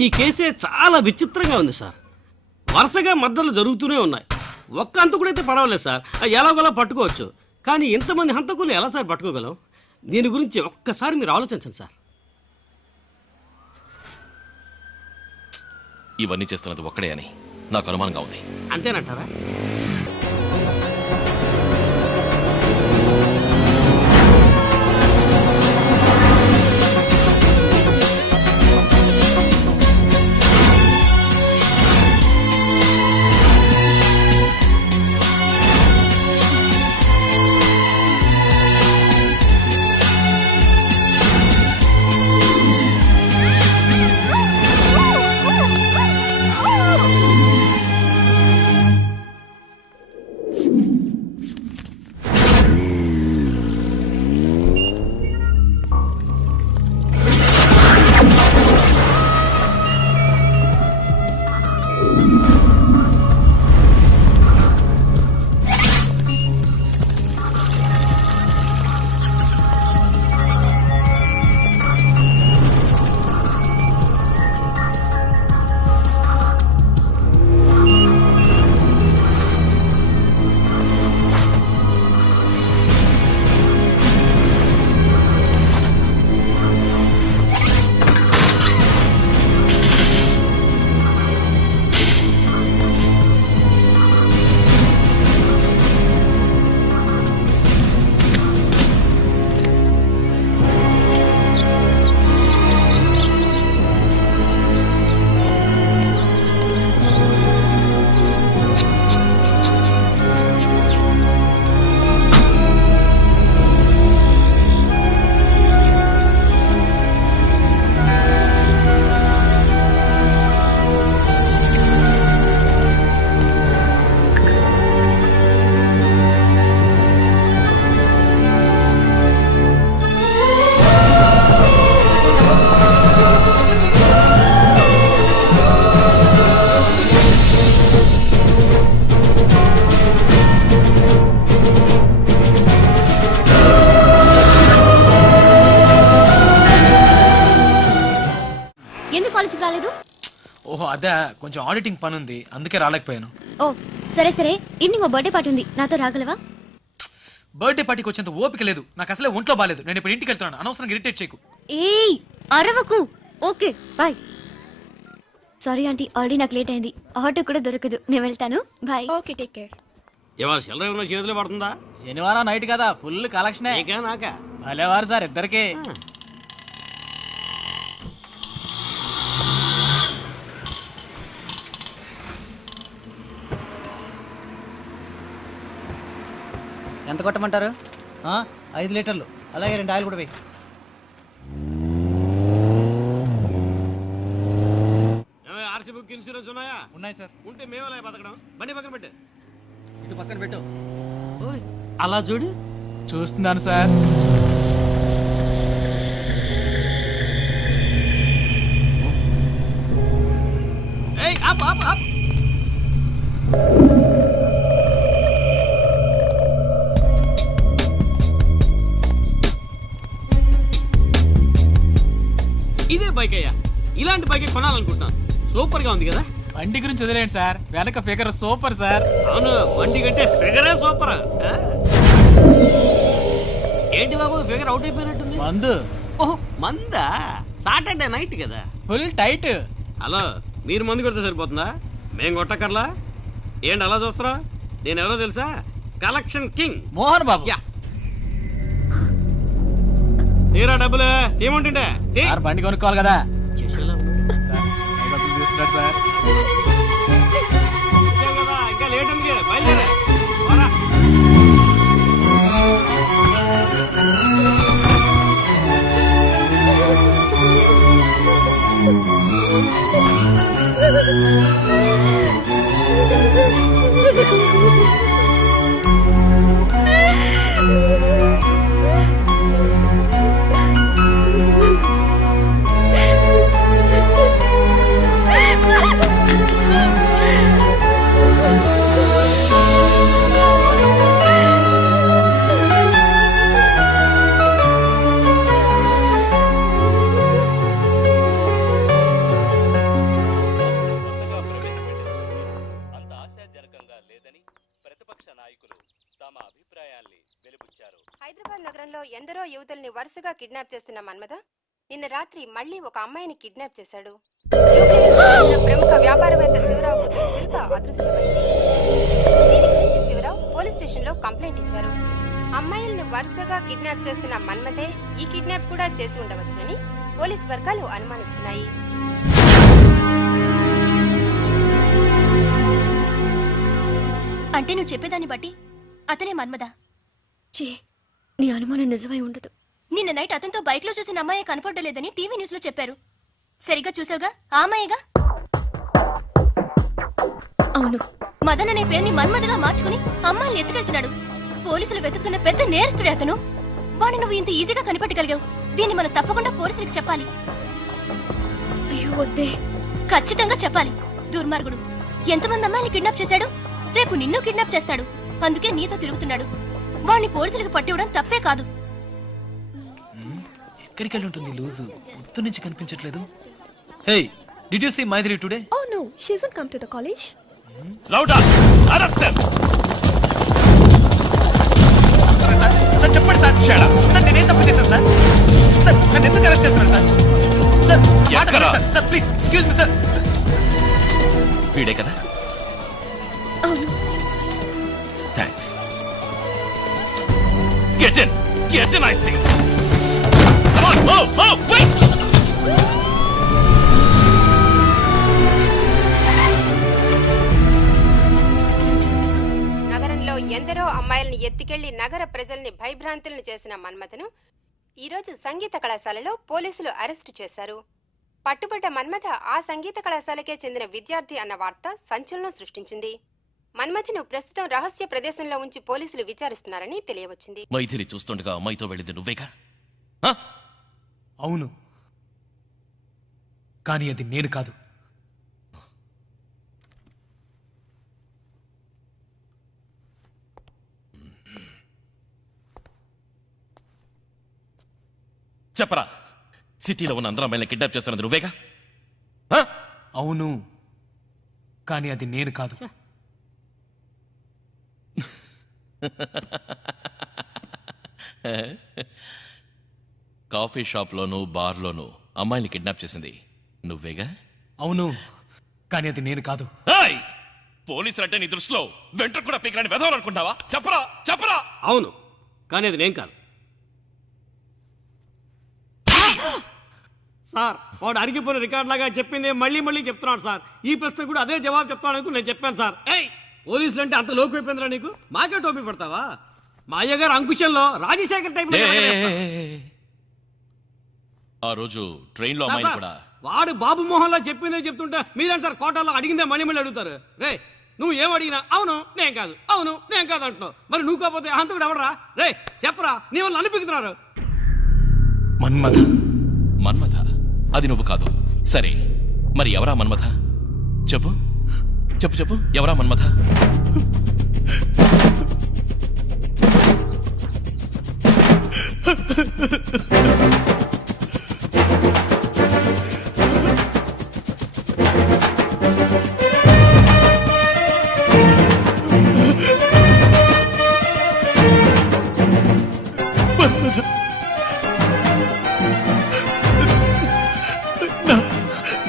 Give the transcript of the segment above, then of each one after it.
ఈ కేసే చాలా విచిత్రంగా ఉంది సార్. వరుసగా మద్దతులు జరుగుతూనే ఉన్నాయి. ఒక్క హంతకుడైతే పర్వాలేదు సార్, ఎలాగోలా పట్టుకోవచ్చు. కానీ ఇంతమంది హంతకులు ఎలా సార్ పట్టుకోగలం? దీని గురించి ఒక్కసారి మీరు ఆలోచించండి సార్. ఇవన్నీ చేస్తున్నది ఒక్కడే అని నాకు అనుమానంగా ఉంది. అంతేనంటారా? ఓహో అదే కొంచెం ఆడిటింగ్ పని ఉంది, అందుకే రాలేకపోయాను. ఓ సరే సరే, ఈవినింగ్ ఓ బర్త్డే పార్టీ ఉంది, నాతో రాగలవా? బర్త్డే పార్టీకి వచ్చేంత ఓపిక లేదు, నాకు అసలే ఒంట్లో బాలేదు. నేను ఇప్పుడు ఇంటికి వెళ్తున్నాను, అనవసరంగా ఇరిటేట్ చేయకు. ఏయ్ అరవకు. Okay bye. Sorry aunty, already నాకు లేట్ అయింది, ఆటో కూడా దొరకదు, నేను వెళ్తాను. బాయ్. Okay take care. ఇవాళ చిల్లర ఏమైనా చేతిలో పడుతుందా? శనివారం నైట్ కదా, ఫుల్ కలెక్షనే. నాకా భలేవారు సార్ ఇద్దరికి. ఎంత కొట్టమంటారు? 5 లీటర్లు, అలాగే 2 ఆయిల్ కూడా వేయి. ఆర్సీ బుక్ ఇన్సూరెన్స్ ఉన్నాయా? ఉన్నాయి సార్. ఉంటే మేమలా బతకడం. బండి పక్కన పెట్టు. ఇటు పక్కన పెట్టు. అలా చూడు. చూస్తున్నాను సార్. ఇదే బైక్ అయ్యా, ఇలాంటి బైక్ కొనాలనుకుంటున్నాను. సూపర్ గా ఉంది కదా. బండి గురించి వదిలేండి సార్, వెనక ఫిగర్ సూపర్ సార్. అవును, బండి కంటే ఫిగరే సూపర్. ఏంటి బాబు ఫిగర్ అవుట్ అయిపోయినట్టుంది? మందు. ఓహో మందా? సాటర్డే నైట్ కదా, ఫుల్ టైట్. హలో, మీరు మందు కొడితే సరిపోతుందా? మేం కొట్టకర్లా. ఏంటి అలా చూస్తారా? నేను ఎవరో తెలుసా? Collection king Mohan Babu. తీరా డబ్బులు ఏముంటుండే బండి కొనుక్కోవాలి కదా. సార్ ఇంకా లేట్ ఉంది, బయలుదేరా. తమ అభిప్రాయాల్ని వెలుబుచ్చారు. హైదరాబాద్ నగరంలో ఎందరో యువతుల్ని వరుసగా కిడ్నాప్ చేస్తున్న మన్మథ నిన్న రాత్రి మళ్లీ ఒక అమ్మాయిని కిడ్నాప్ చేశాడు. ప్రముఖ వ్యాపారవేత్త శివరావు కూతురు శిల్ప అదృశ్యమైంది. దీని గురించి శివరావు పోలీస్ స్టేషన్ లో కంప్లైంట్ ఇచ్చారు. అమ్మాయిల్ని వరుసగా కిడ్నాప్ చేస్తున్న మన్మథే ఈ కిడ్నాప్ కూడా చేసి ఉండవచ్చునని పోలీస్ వర్గాలు అనుమానిస్తున్నాయి. అంటే నువ్వు చెప్పేదాన్ని బట్టి అతనే మన్మథ? నీ అనుమానం నిజమై ఉండదు. నిన్న నైట్ అతనితో బైక్ లో చూసిన అమ్మాయి కనపడలేదని టీవీ న్యూస్ లో చెప్పారు. సరిగ్గా చూసావుగా? ఆ అమ్మాయిగా? అవును. మదన్ అనే పేరుని మన్మథగా మార్చుకుని అమ్మాయిని ఎత్తుకెళ్తున్నాడు. పోలీసులు వెతుకుతున్న పెద్ద నేరస్తుడే అతను. వాడిని నువ్వు ఇంత ఈజీగా కనిపెట్టగలిగావు. దీన్ని మనం తప్పకుండా పోలీసులకు చెప్పాలి. అయ్యో వద్దే. ఖచ్చితంగా చెప్పాలి. దుర్మార్గుడు ఎంతమంది అమ్మాయిని కిడ్నాప్ చేశాడు? రేపు నిన్ను కిడ్నాప్ చేస్తాడు. అందుకే నీతో తిరుగుతున్నాడు. వాడిని పోలీసులకు పట్టివ్వడం తప్పే కాదు. ఎక్కడికి వెళ్ళి ఉంటుంది లూజు? పొద్దు నుంచి కనిపించట్లేదు. Hey, did you see Maithili today? Oh no, she hasn't come to the college. Louder! Arrest him! Sir చెప్పండి సార్. సార్ నేనేం తప్పు చేశాను సార్? సార్ నన్ను ఎందుకు అరెస్ట్ చేస్తున్నారు sir? Sir please excuse me sir. వీడే కదా? అవును. Thanks. Get in! Get in, I say! Come on, move! Wait! నగరంలో ఎందరో అమ్మాయిల్ని ఎత్తికెళ్లి నగర ప్రజల్ని భయభ్రాంతులను చేసిన మన్మథను ఈరోజు సంగీత కళాశాలలో పోలీసులు అరెస్టు చేశారు. పట్టుబడ్డ మన్మథ ఆ సంగీత కళాశాలకే చెందిన విద్యార్థి అన్న వార్త సంచలనం సృష్టించింది. మన్మథను ప్రస్తుతం రహస్య ప్రదేశంలో ఉంచి పోలీసులు విచారిస్తున్నారని తెలియవచ్చింది. మైథిలి చూస్తుండగా అమ్మాయితో వెళ్ళింది నువ్వేగా? అవును, కానీ అది నేను కాదు. చెప్పరా, సిటీలో ఉన్న అందరూ అమ్మాయిని కిడ్నాప్ చేస్తున్నది నువ్వేగా? అవును, కానీ అది నేను కాదు. కాఫీ షాప్లోను బార్లోను అమ్మాయిని కిడ్నాప్ చేసింది నువ్వేగా? అవును, కానీ అది నేను కాదు. పోలీసులు అంటే నీ దృష్టిలో వెంట్రుకు కూడా పీకరాని వెదవాలనుకుంటావా? చెప్పరా. అవును, కానీ అది నేను కాదు సార్. వాడు అరిగిపోయిన రికార్డ్ లాగా చెప్పింది మళ్ళీ చెప్తున్నాడు సార్. ఈ ప్రశ్న కూడా అదే జవాబు చెప్తాను నేను చెప్పాను సార్. పోలీసులు అంటే అంత లోకు అయిపోయిందిరా నీకు? మాకే టోపీ పడతావా? మా అయ్యగారు అంకుశంలో రాజశేఖర్ టైప్. ఆ రోజు ట్రైన్ లో అమ్మాయిని కూడా వాడు బాబు మోహన్ లా చెప్పిందే చెప్తుంటే మీరేంటి సార్ కోటాలో అడిగిందే మళ్ళీ అడుగుతారు? రే నువ్వు ఏం అడిగినా అవును నేను కాదు అంటున్నావు. మరి నువ్వు కాకపోతే అంతకుడు ఎవడరా? రే చెప్పరా, నీ వాళ్ళు అనిపిస్తున్నారు. మన్మథ అది నువ్వు కాదు. సరే మరి ఎవరా మన్మథ? చెప్పు ఎవరా మన్మథ?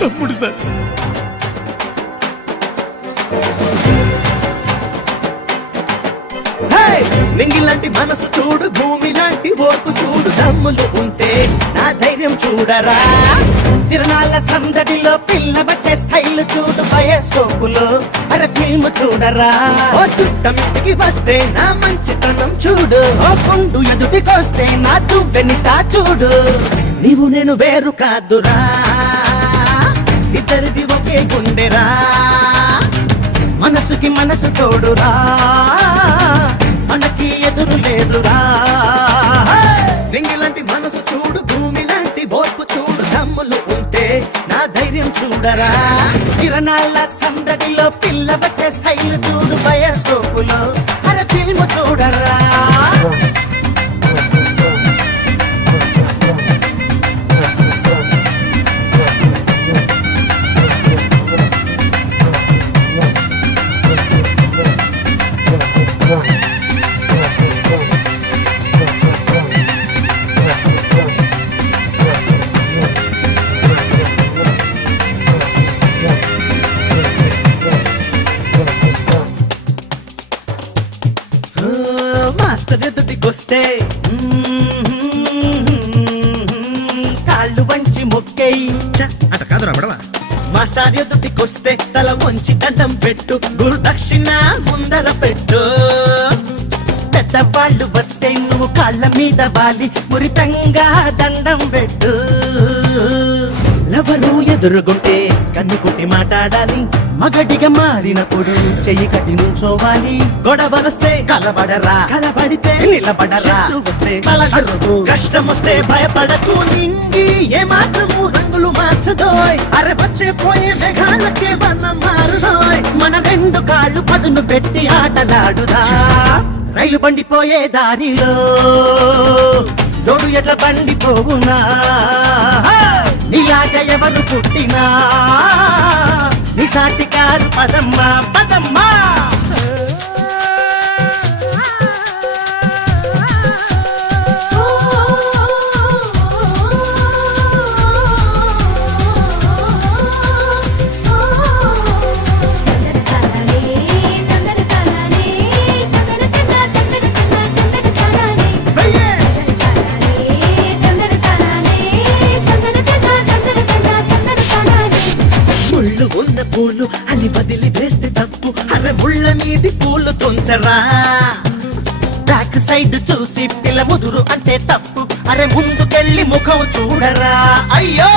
తమ్ముడు సార్. నింగిలాంటి మనసు చూడు, భూమి లాంటి ఓర్పు చూడు, దమ్ములు ఉంటే నా ధైర్యం చూడరా. తిరణాల సందడిలో పిల్ల వచ్చే స్టైల్ చూడు, బయోస్కోపులో అరే ఫిల్మ్ చూడరా. ఓ చుట్టమిటికి వస్తే నా మంచితనం చూడు, ఓ పుండు ఎదుటికొస్తే నా దువ్వెనిస్తా చూడు. నీవు నేను వేరు కాదురా, ఇద్దరిది ఒకే గుండెరా. మనసుకి మనసు తోడురా, మనకి ఎదురు లేదురా. నింగిలాంటి మనసు చూడు, భూమి లాంటి ఓర్పు చూడు, దమ్ములు ఉంటే నా ధైర్యం చూడరా. కిరణాల సందడిలో పిల్ల వచ్చే స్టైల్ చూడు, బయోస్కోపులో అరే ఫిల్మ్ చూడరా. మాస్టర్ ఎదుటికొస్తే కాళ్ళు వంచి మొక్కేయి. అట కాదురా బడవా. మాస్టర్ ఎదుటికొస్తే తల వంచి దండం పెట్టు, గురు దక్షిణ ముందర పెట్టు. పెద్దవాళ్ళు వస్తే నువ్వు కాళ్ళ మీద వాలి మురితంగా దండం పెట్టు. ఎవరు ఎదురుగుంటే కన్ను కొట్టి మాట్లాడాలి, మగడిగా మారినప్పుడు చెయ్యి కట్టి నుంచోవాలి. గొడవలొస్తే కలబడరా, కలబడితే నిలబడరా, వస్తే కలగరుగు, కష్టం వస్తే భయపడకు. నింగి ఏ మాత్రము రంగులు మార్చదోయ్, అరే వచ్చే పోయే మేఘాలకే వర్ణం మారుదోయ్. మన రెండు కాళ్ళు పదును పెట్టి ఆటలాడుదా, రైలు బండిపోయే దారిలో దోడు ఎట్ల బండిపోవునా. నీలాగ ఎవరు పుట్టినా నీ సాటి కారు పదమ్మా పదమ్మా. ఉన్న పూలు అని వదిలి వేస్తే తప్పు, అరే ముళ్ళ మీది పూలు తొంచరా. బ్యాక్ సైడ్ చూసి పిల్ల ముదురు అంటే తప్పు, అరే ముందుకెళ్ళి ముఖం చూడరా. అయ్యో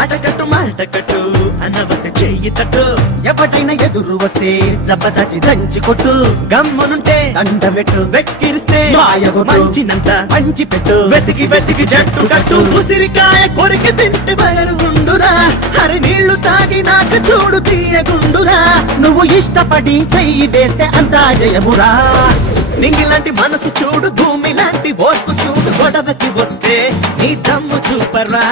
ఆటకట్టు మాటకట్టు అన్నవత చెయ్యి తట్టు, ఎవడైనా ఎదురు వస్తే జబదచి దంచి కొట్టు. గమ్మునుంటే దండమెట్టు, వెక్కిరిస్తే మంచినంత పంచి పెట్టు. వెతికి వెతికి జట్టు కట్టు, ఉసిరికాయ కొరికి తింటి బయరుగుండురా. హరి నీళ్లు తాగి నాకు చూడు తీయగుండురా. నువ్వు ఇష్టపడి చెయ్యి వేస్తే అంతా జయమురా. నింగిలాంటి మనసు చూడు, భూమి లాంటి ఓర్పు చూడు. గొడవకి వస్తే నీ దమ్ము చూపరా.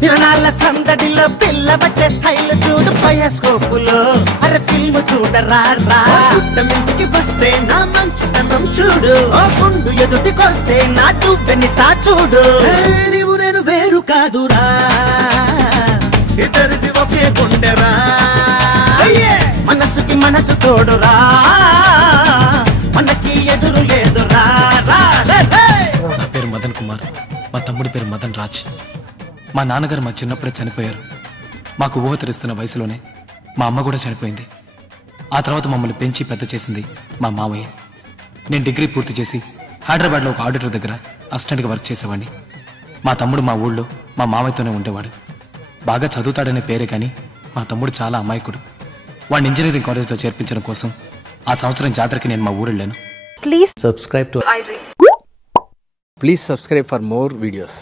తిరణాల సందడిలో పిల్ల వచ్చే స్టైల్ చూడు, బయోస్కోపులో అరే ఫిల్మ్ చూడరా. పుట్టమింటికి వస్తే నా మంచితనం చూడు, ఓ గుండు ఎదుటికొస్తే నా చూపెనిస్తా చూడు. నీవు నేను వేరు కాదురా, ఇద్దరిది ఒకే గుండెరా. మనసుకి మనసు తోడురా, మనకి ఎదురు లేదురా. నా పేరు మదన్ కుమార్, మా తమ్ముడి పేరు మదన్ రాజ్. మా నాన్నగారు మా చిన్నప్పుడే చనిపోయారు. మాకు ఊహ తెరుస్తున్న వయసులోనే మా అమ్మ కూడా చనిపోయింది. ఆ తర్వాత మమ్మల్ని పెంచి పెద్ద చేసింది మా మావయ్య. నేను డిగ్రీ పూర్తి చేసి హైదరాబాద్లో ఒక ఆడిటర్ దగ్గర అసిస్టెంట్గా వర్క్ చేసేవాడిని. మా తమ్ముడు మా ఊళ్ళో మా మావయ్యతోనే ఉండేవాడు. బాగా చదువుతాడనే పేరే కానీ మా తమ్ముడు చాలా అమాయకుడు. వాడిని ఇంజనీరింగ్ కాలేజ్లో చేర్పించడం కోసం ఆ సంవత్సరం జాతరకి నేను మా ఊరు వెళ్ళాను. Please subscribe to iDream. Please subscribe for more videos.